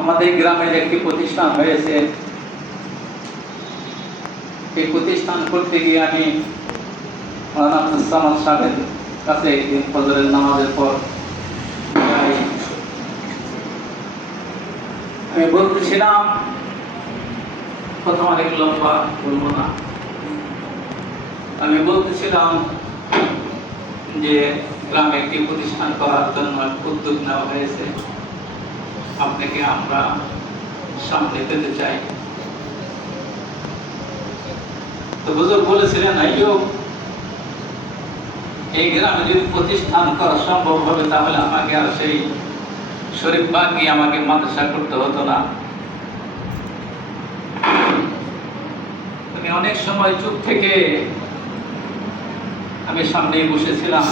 আমাদের গ্রামের একটি প্রতিষ্ঠান হয়েছে। এই প্রতিষ্ঠান করতে গিয়ে আমি মাওলানা আব্দুস সামাদ সাহেবের কাছে একদিন ফজরের নামাজের পর আমি বলতেছিলাম, প্রথম আরেক লম্বা বলবো না, আমি বলতেছিলাম যে গ্রামে একটি প্রতিষ্ঠান করার জন্য উদ্যোগ নেওয়া হয়েছে, আপনাকে আমরা সামনে পেতে চাই। তো হুজুর বলেছিলেন, আইয়ুব, এই গ্রামে যদি প্রতিষ্ঠান করা সম্ভব হবে তাহলে আমাকে আর সেই শরীফবাগ গিয়ে আমাকে মাদ্রাসা করতে হতো না। আমি অনেক সময় চুপ থেকে আমি সামনেই বসেছিলাম।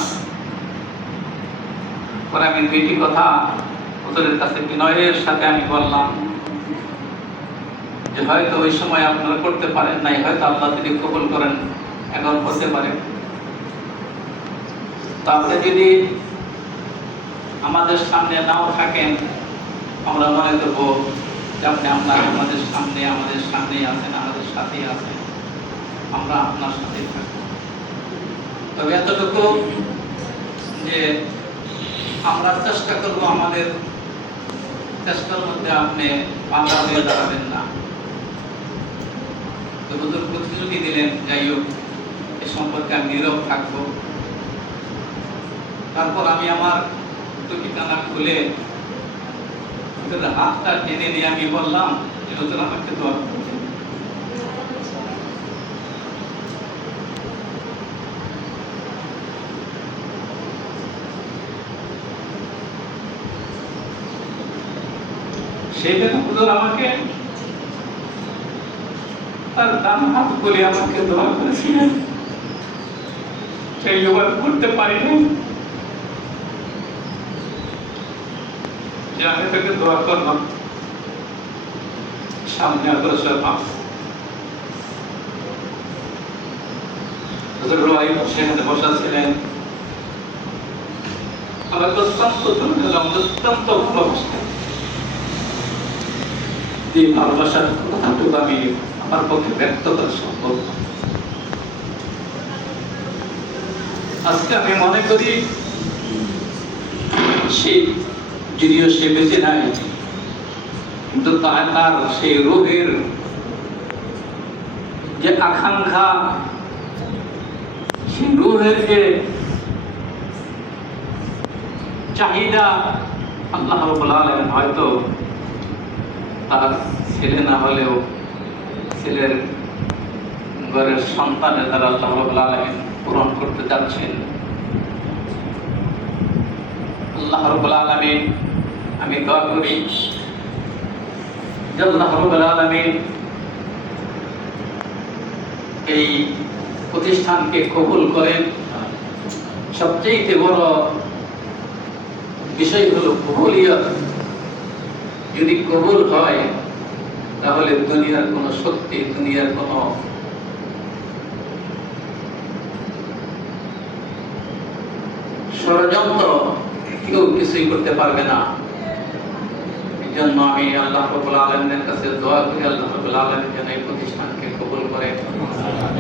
পরে আমি দুইটি কথা হুজুরের কাছে বিনয়ের সাথে আমি বললাম যে হয়তো ওই সময় আপনারা করতে পারেন নাই, হয়তো আল্লাহ যদি কবুল করেন এখন হতে পারে। তারপরে যদি আমাদের সামনে নাও থাকেন, আমরা মনে করবো যে আপনি আমাদের সামনেই আছেন, আমাদের সাথেই আছেন, আমরা আপনার সাথেই থাকবো। তবে এতটুকু যে আমরা চেষ্টা করবো, আমাদের চেষ্টার মধ্যে আপনি বাধা হয়ে দাঁড়াবেন না। তো হুজুর প্রতিশ্রুতি দিলেন, যাই হোক এ সম্পর্কে আমি নীরব থাকবো। তারপর আমি আমার টুপিখানা খুলে হাতটা টেনে নিয়ে আমি বললাম যে হুজুর আমাকে দোয়া করবেন। সেদিন হুজুর আমাকে তার ডান হাত করে আমাকে দোয়া করেছিলেন। সেই জবাব করতে পারিনি যে আমি তাকে দোয়া করলাম, সামনে অগ্রসর হলাম। হুজুর রুহাই সেখানে বসা ছিলেন। আমাকে অত্যন্ত ভালোবাসতেন। যে ভালোবাসার কথাটুকু আমি আমার পক্ষে ব্যক্ত করা সম্ভব। আজকে আমি মনে করি যদিও সে বেঁচে নাই, কিন্তু তার সেই রোগের যে আকাঙ্ক্ষা, সেই রোগের যে চাহিদা, আল্লাহ রাব্বুল আলামিন হয়তো তার ছেলে না হলেও ছেলের ঘরের সন্তানের দ্বারা আল্লাহ রাব্বুল আলামিন পূরণ করতে যাচ্ছেন। আল্লাহ রাব্বুল আলামিন, আমি দোয়া করি যে আল্লাহ রাব্বুল আলামিন এই প্রতিষ্ঠানকে কবুল করেন। সবচেয়ে বড় বিষয় হলো কবুলিয়ত। যদি কবুল হয় তাহলে দুনিয়ার কোন শক্তি, দুনিয়ার কোন ষড়যন্ত্র কেউ কিছুই করতে পারবে না। এই জন্য আমি আল্লাহ রাব্বুল আলামিনের কাছে দোয়া করি, আল্লাহ রাব্বুল আলামিন যেন এই প্রতিষ্ঠানকে কবুল করেন।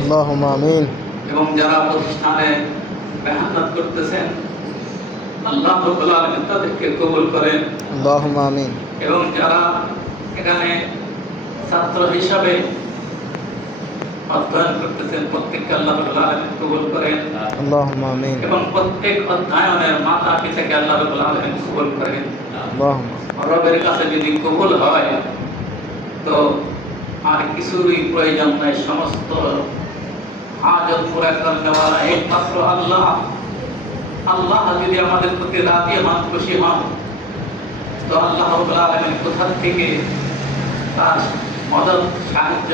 আল্লাহুম্মা আমিন। এবং যারা প্রতিষ্ঠানে মেহনত করতেছেন, আল্লাহ রাব্বুল আলামিন তাদেরকে কবুল করেন। আল্লাহুম্মা আমিন। এবং যারা এখানে ছাত্র হিসাবে অধ্যয়ন করতেছেন, প্রত্যেককে আল্লাহ রাব্বুল আলামিন কবুল করেন। আল্লাহুম্মা আমিন। এবং প্রত্যেক অধ্যয়নের মাতা পিতাকে আল্লাহ রাব্বুল আলামিন কবুল করেন। আল্লাহুম্মা। রবের কাছে যদি কবুল হয় তো আর কিছুরই প্রয়োজন নাই। সমস্ত হাজত পুরা করনেওয়ালা একমাত্র আল্লাহ। আল্লাহ যদি আমাদের প্রতি রাজি হন, খুশি হন, তো আল্লাহ রাব্বুল আলামিন কোথা থেকে তার মদত, সাহায্য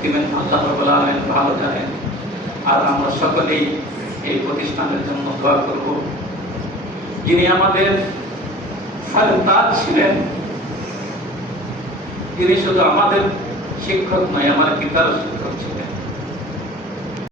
দিবেন আল্লাহ রাব্বুল আলামিন ভালো জানেন। আর আমরা সকলেই এই প্রতিষ্ঠানের জন্য দোয়া করব। যিনি আমাদের সারদার ছিলেন, তিনি শুধু আমাদের শিক্ষক নয়, আমার পিতার শিক্ষক ছিলেন।